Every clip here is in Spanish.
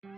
En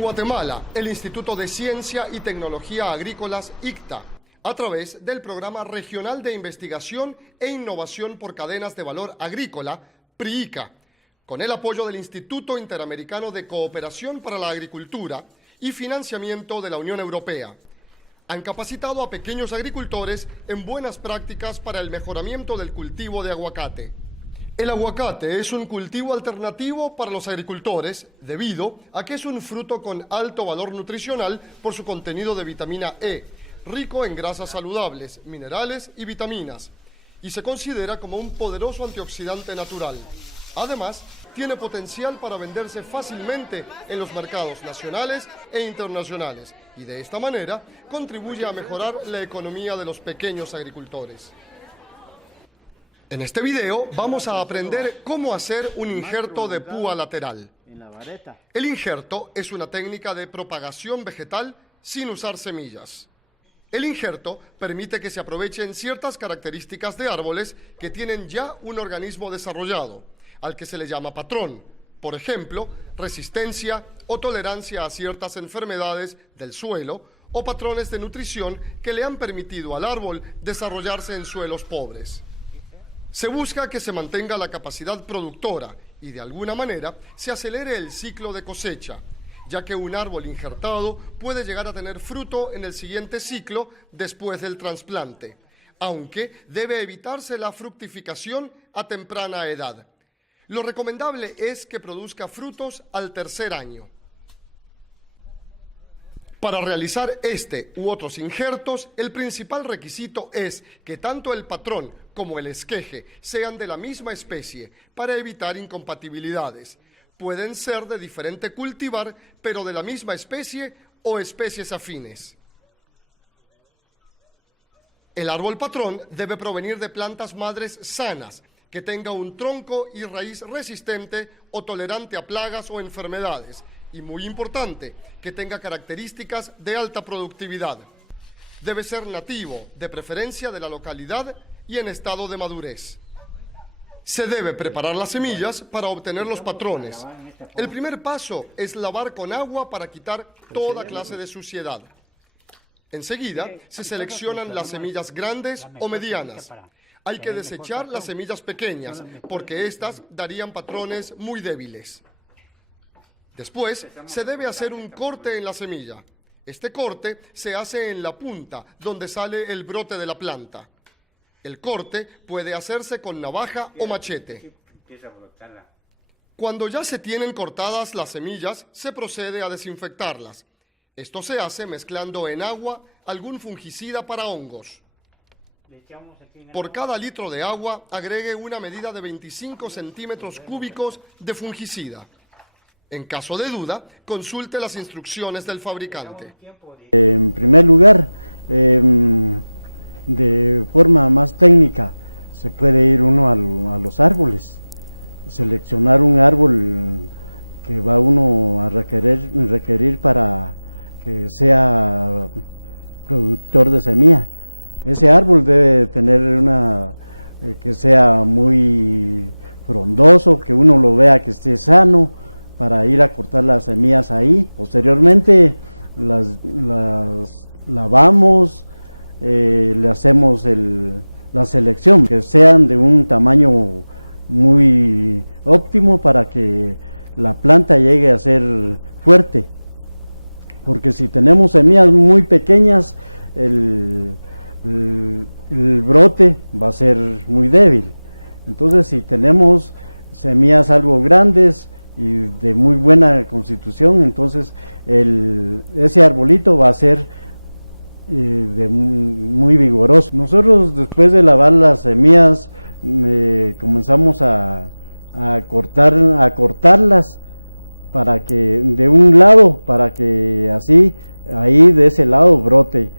Guatemala, el Instituto de Ciencia y Tecnología Agrícolas, ICTA, a través del Programa Regional de Investigación e Innovación por Cadenas de Valor Agrícola, PRIICA, con el apoyo del Instituto Interamericano de Cooperación para la Agricultura y financiamiento de la Unión Europea, han capacitado a pequeños agricultores en buenas prácticas para el mejoramiento del cultivo de aguacate. El aguacate es un cultivo alternativo para los agricultores debido a que es un fruto con alto valor nutricional por su contenido de vitamina E, rico en grasas saludables, minerales y vitaminas, y se considera como un poderoso antioxidante natural. Además, tiene potencial para venderse fácilmente en los mercados nacionales e internacionales y de esta manera contribuye a mejorar la economía de los pequeños agricultores. En este video vamos a aprender cómo hacer un injerto de púa lateral. El injerto es una técnica de propagación vegetal sin usar semillas. El injerto permite que se aprovechen ciertas características de árboles que tienen ya un organismo desarrollado, al que se le llama patrón, por ejemplo, resistencia o tolerancia a ciertas enfermedades del suelo o patrones de nutrición que le han permitido al árbol desarrollarse en suelos pobres. Se busca que se mantenga la capacidad productora y de alguna manera se acelere el ciclo de cosecha, ya que un árbol injertado puede llegar a tener fruto en el siguiente ciclo después del trasplante, aunque debe evitarse la fructificación a temprana edad. Lo recomendable es que produzca frutos al tercer año. Para realizar este u otros injertos, el principal requisito es que tanto el patrón como el esqueje sean de la misma especie para evitar incompatibilidades. Pueden ser de diferente cultivar, pero de la misma especie o especies afines. El árbol patrón debe provenir de plantas madres sanas, que tenga un tronco y raíz resistente o tolerante a plagas o enfermedades. Y muy importante, que tenga características de alta productividad. Debe ser nativo, de preferencia de la localidad y en estado de madurez. Se debe preparar las semillas para obtener los patrones. El primer paso es lavar con agua para quitar toda clase de suciedad. Enseguida, se seleccionan las semillas grandes o medianas. Hay que desechar las semillas pequeñas, porque estas darían patrones muy débiles. Después, se debe hacer un corte en la semilla. Este corte se hace en la punta, donde sale el brote de la planta. El corte puede hacerse con navaja o machete. Cuando ya se tienen cortadas las semillas, se procede a desinfectarlas. Esto se hace mezclando en agua algún fungicida para hongos. Por cada litro de agua, agregue una medida de 25 centímetros cúbicos de fungicida. En caso de duda, consulte las instrucciones del fabricante. En primer lugar, de forma más técnica, se puede ir uno a los árboles, seleccionar un árbol que va uno a requerir para que sea productor de semilla. Ese árbol debe tener que sea muy frondoso, que uno lo vea que esté sano, para ir a cortar las semillas ahí. Posteriormente las lavamos, le hacemos la selección, que sean de un tamaño muy óptimo para que la planta llegue a ser fuerte, porque si tenemos semillas muy pequeñas, el brote va a ser muy débil. Entonces, si tenemos semillas algo grandes y de muy buena constitución, entonces ese arbolito va a ser muy vigoroso. Nosotros, después de lavar las semillas, comenzamos a cortarlas para que de un lado, para que así ahí de ese lado brote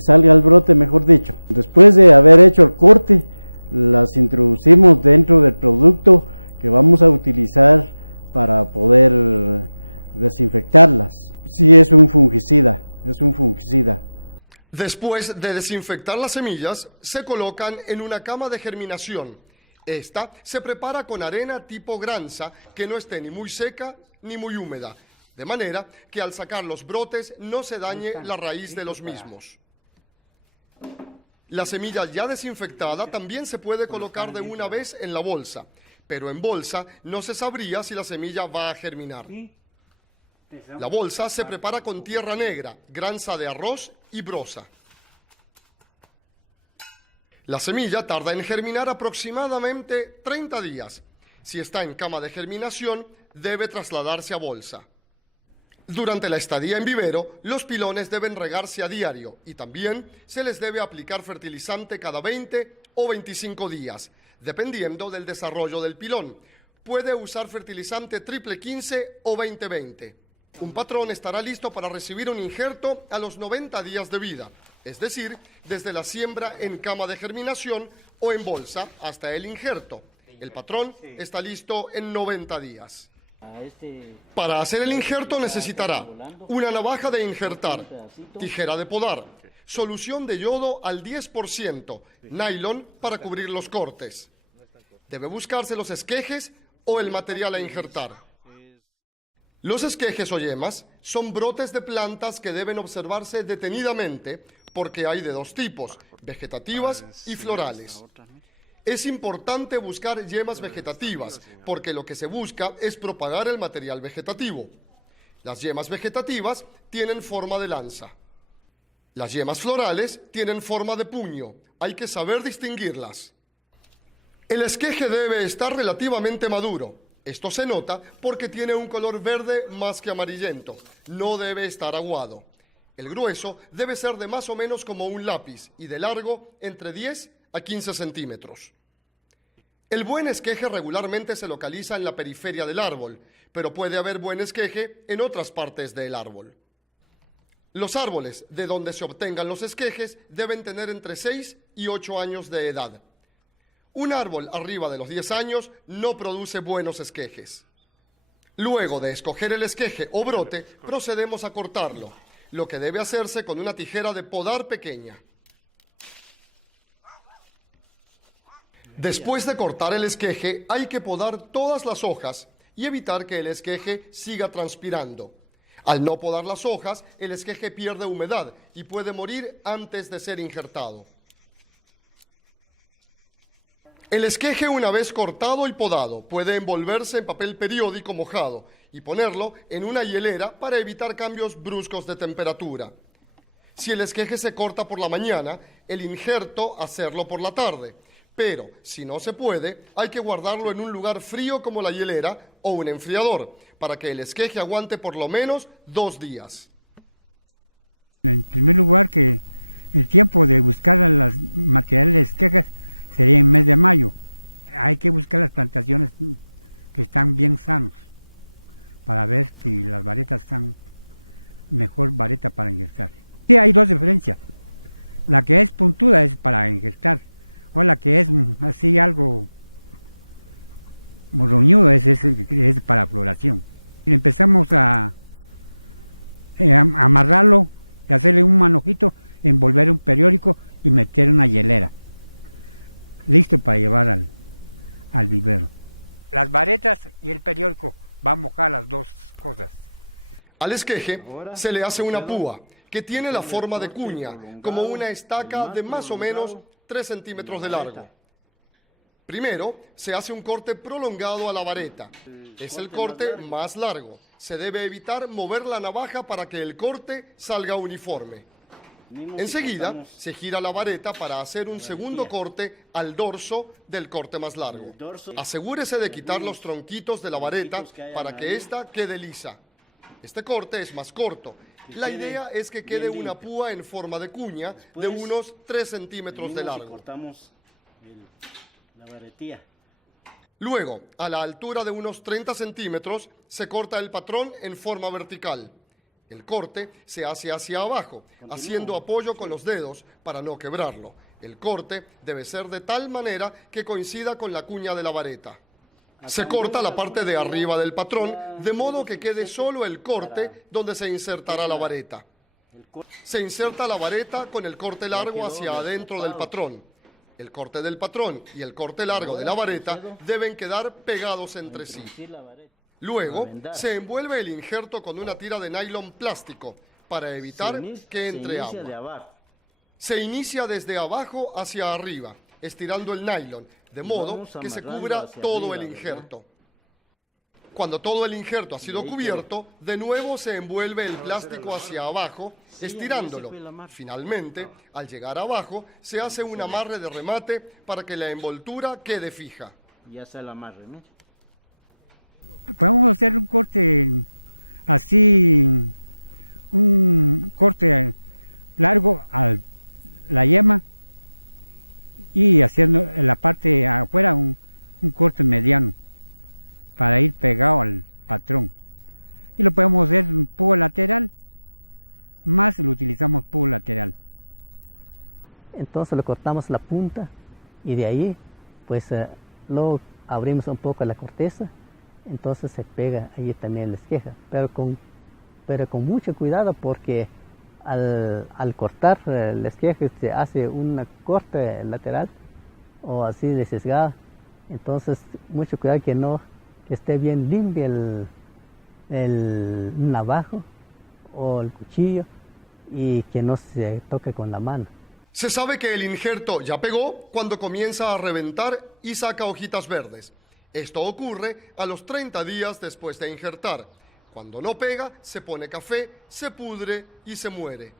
salga el brote, mejor dicho. Después de haber hecho el corte, las introducimos dentro del producto que vamos a utilizar para poder desinfectarlas. Sí, es un fungicida, es un fungicida. Después de desinfectar las semillas, se colocan en una cama de germinación. Esta se prepara con arena tipo granza que no esté ni muy seca ni muy húmeda, de manera que al sacar los brotes no se dañe la raíz de los mismos. La semilla ya desinfectada también se puede colocar de una vez en la bolsa, pero en bolsa no se sabría si la semilla va a germinar. La bolsa se prepara con tierra negra, granza de arroz y broza. La semilla tarda en germinar aproximadamente 30 días. Si está en cama de germinación, debe trasladarse a bolsa. Durante la estadía en vivero, los pilones deben regarse a diario y también se les debe aplicar fertilizante cada 20 o 25 días, dependiendo del desarrollo del pilón. Puede usar fertilizante triple 15 o 20-20. Un patrón estará listo para recibir un injerto a los 90 días de vida, es decir, desde la siembra en cama de germinación o en bolsa hasta el injerto. El patrón está listo en 90 días. Para hacer el injerto necesitará una navaja de injertar, tijera de podar, solución de yodo al 10%, nylon para cubrir los cortes. Debe buscarse los esquejes o el material a injertar. Los esquejes o yemas son brotes de plantas que deben observarse detenidamente porque hay de dos tipos, vegetativas y florales. Es importante buscar yemas vegetativas porque lo que se busca es propagar el material vegetativo. Las yemas vegetativas tienen forma de lanza. Las yemas florales tienen forma de puño. Hay que saber distinguirlas. El esqueje debe estar relativamente maduro. Esto se nota porque tiene un color verde más que amarillento. No debe estar aguado. El grueso debe ser de más o menos como un lápiz y de largo entre 10 a 15 centímetros. El buen esqueje regularmente se localiza en la periferia del árbol, pero puede haber buen esqueje en otras partes del árbol. Los árboles de donde se obtengan los esquejes deben tener entre 6 y 8 años de edad. Un árbol arriba de los 10 años no produce buenos esquejes. Luego de escoger el esqueje o brote, procedemos a cortarlo, lo que debe hacerse con una tijera de podar pequeña. Después de cortar el esqueje, hay que podar todas las hojas y evitar que el esqueje siga transpirando. Al no podar las hojas, el esqueje pierde humedad y puede morir antes de ser injertado. El esqueje, una vez cortado y podado, puede envolverse en papel periódico mojado y ponerlo en una hielera para evitar cambios bruscos de temperatura. Si el esqueje se corta por la mañana, el injerto hacerlo por la tarde. Pero, si no se puede, hay que guardarlo en un lugar frío como la hielera o un enfriador, para que el esqueje aguante por lo menos 2 días. En primer lugar, que el tiempo de buscar las materiales de esquejes sería en mes de mayo. Hay que buscar las plantaciones que están bien sanos, para ver si las varetas están mejor vareta para injertar. Sí, hay dos diferencias. La que es puntuda es para injertar, o la que es así algo morroñudo es para floración. Y empezamos a amarrarlo y hacerle un manojito, envolver un periódico y meter una hielera. Listo para llevar al vivero. Las varetas y el periódico va a mojar las dos cosas. Al esqueje se le hace una púa que tiene la forma de cuña, como una estaca de más o menos 3 centímetros de largo. Primero, se hace un corte prolongado a la vareta. Es el corte más largo. Se debe evitar mover la navaja para que el corte salga uniforme. Enseguida, se gira la vareta para hacer un segundo corte al dorso del corte más largo. Asegúrese de quitar los tronquitos de la vareta para que ésta quede lisa. Este corte es más corto. La idea es que quede una púa en forma de cuña de unos 3 centímetros de largo. Cortamos la varetilla. Luego, a la altura de unos 30 centímetros, se corta el patrón en forma vertical. El corte se hace hacia abajo, haciendo apoyo con los dedos para no quebrarlo. El corte debe ser de tal manera que coincida con la cuña de la vareta. Se corta la parte de arriba del patrón, de modo que quede solo el corte donde se insertará la vareta. Se inserta la vareta con el corte largo hacia adentro del patrón. El corte del patrón y el corte largo de la vareta deben quedar pegados entre sí. Luego, se envuelve el injerto con una tira de nylon plástico para evitar que entre agua. Se inicia desde abajo hacia arriba, estirando el nylon, de modo que se cubra todo el injerto. Cuando todo el injerto ha sido cubierto, de nuevo se envuelve el plástico hacia abajo, estirándolo. Finalmente, al llegar abajo, se hace un amarre de remate para que la envoltura quede fija. Ya está el amarre, ¿no? Podemos hacer un corte así, un corte largo a la yema y haciendo en la parte afuera un corte mediano para ir pegado al patrón. Y lo podemos hacer un poco lateral, más lo utilizamos poco lateral. Entonces le cortamos la punta y de ahí pues luego abrimos un poco la corteza, entonces se pega ahí también la esqueja, pero con mucho cuidado porque al cortar la esqueja se hace una corte lateral o así de sesgada, entonces mucho cuidado que no esté bien limpio el navajo o el cuchillo y que no se toque con la mano. Se sabe que el injerto ya pegó cuando comienza a reventar y saca hojitas verdes. Esto ocurre a los 30 días después de injertar. Cuando no pega, se pone café, se pudre y se muere.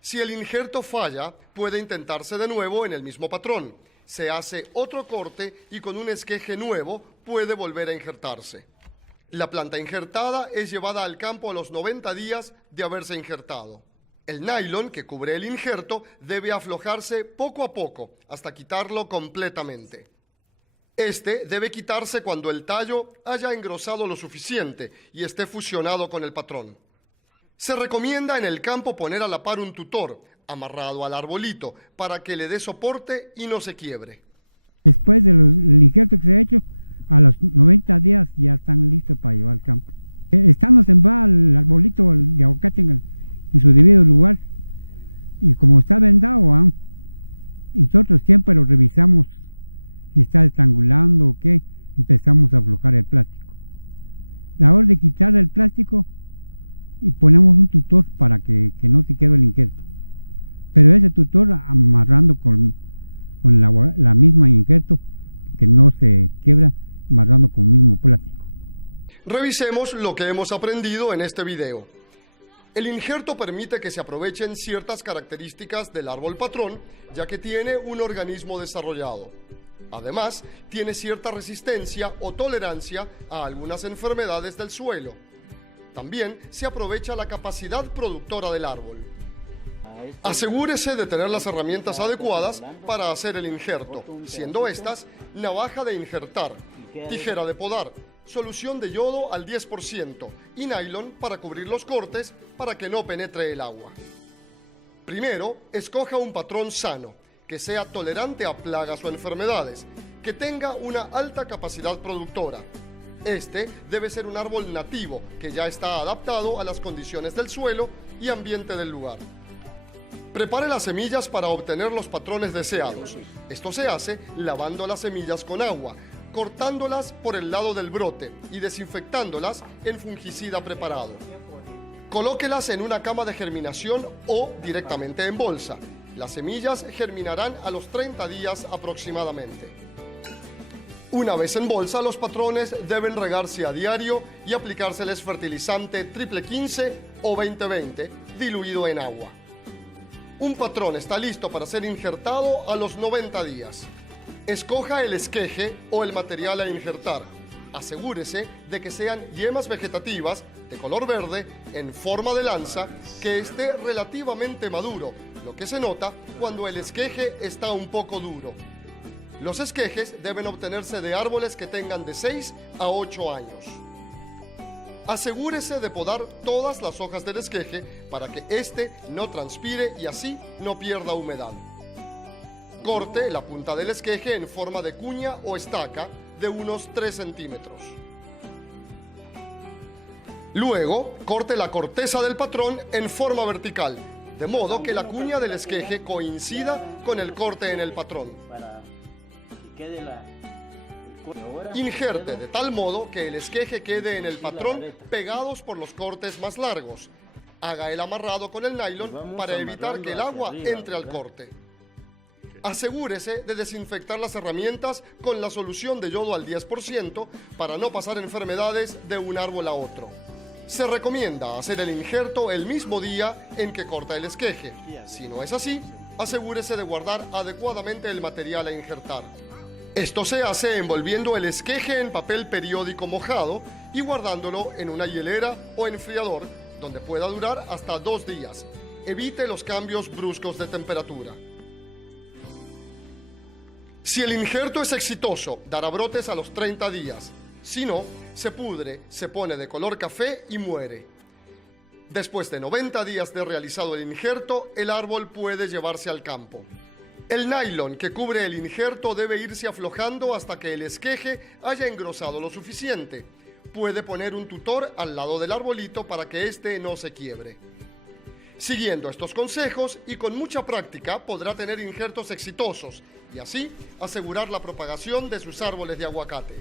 Si el injerto falla, puede intentarse de nuevo en el mismo patrón. Se hace otro corte y con un esqueje nuevo puede volver a injertarse. La planta injertada es llevada al campo a los 90 días de haberse injertado. El nylon que cubre el injerto debe aflojarse poco a poco hasta quitarlo completamente. Este debe quitarse cuando el tallo haya engrosado lo suficiente y esté fusionado con el patrón. Se recomienda en el campo poner a la par un tutor amarrado al arbolito para que le dé soporte y no se quiebre. Después del injerto que se ha hecho, a los 90 días ya están listos para llevar al campo. Estando sembrado el arbolito de aguacate en su debido lugar, y como está vendado, nosotros siempre lo revisamos si está estrangulando o qué, empezamos a aflojar el plástico. La hora de quitar el plástico y ponemos un tutor para que no se quede el injerto. Pero ese tutor amarrando con la misma injerto, que no se quiebra, amarrando con el mismo plástico. Revisemos lo que hemos aprendido en este video. El injerto permite que se aprovechen ciertas características del árbol patrón, ya que tiene un organismo desarrollado. Además, tiene cierta resistencia o tolerancia a algunas enfermedades del suelo. También se aprovecha la capacidad productora del árbol. Asegúrese de tener las herramientas adecuadas para hacer el injerto, siendo estas navaja de injertar, tijera de podar, solución de yodo al 10% y nylon para cubrir los cortes para que no penetre el agua. Primero, escoja un patrón sano, que sea tolerante a plagas o enfermedades, que tenga una alta capacidad productora. Este debe ser un árbol nativo que ya está adaptado a las condiciones del suelo y ambiente del lugar. Prepare las semillas para obtener los patrones deseados. Esto se hace lavando las semillas con agua, cortándolas por el lado del brote y desinfectándolas en fungicida preparado. Colóquelas en una cama de germinación o directamente en bolsa. Las semillas germinarán a los 30 días aproximadamente. Una vez en bolsa, los patrones deben regarse a diario y aplicárseles fertilizante triple 15 o 20-20 diluido en agua. Un patrón está listo para ser injertado a los 90 días. Escoja el esqueje o el material a injertar. Asegúrese de que sean yemas vegetativas de color verde en forma de lanza que esté relativamente maduro, lo que se nota cuando el esqueje está un poco duro. Los esquejes deben obtenerse de árboles que tengan de 6 a 8 años. Asegúrese de podar todas las hojas del esqueje para que éste no transpire y así no pierda humedad. Corte la punta del esqueje en forma de cuña o estaca, de unos 3 centímetros. Luego, corte la corteza del patrón en forma vertical, de modo que la cuña del esqueje coincida con el corte en el patrón. Para que quede Injerte de tal modo que el esqueje quede en el patrón pegados por los cortes más largos. Haga el amarrado con el nylon para evitar que el agua entre al corte. Asegúrese de desinfectar las herramientas con la solución de yodo al 10% para no pasar enfermedades de un árbol a otro. Se recomienda hacer el injerto el mismo día en que corta el esqueje. Si no es así, asegúrese de guardar adecuadamente el material a injertar. Esto se hace envolviendo el esqueje en papel periódico mojado y guardándolo en una hielera o enfriador, donde pueda durar hasta 2 días. Evite los cambios bruscos de temperatura. Si el injerto es exitoso, dará brotes a los 30 días. Si no, se pudre, se pone de color café y muere. Después de 90 días de realizado el injerto, el árbol puede llevarse al campo. El nylon que cubre el injerto debe irse aflojando hasta que el esqueje haya engrosado lo suficiente. Puede poner un tutor al lado del arbolito para que éste no se quiebre. Siguiendo estos consejos y con mucha práctica podrá tener injertos exitosos y así asegurar la propagación de sus árboles de aguacate.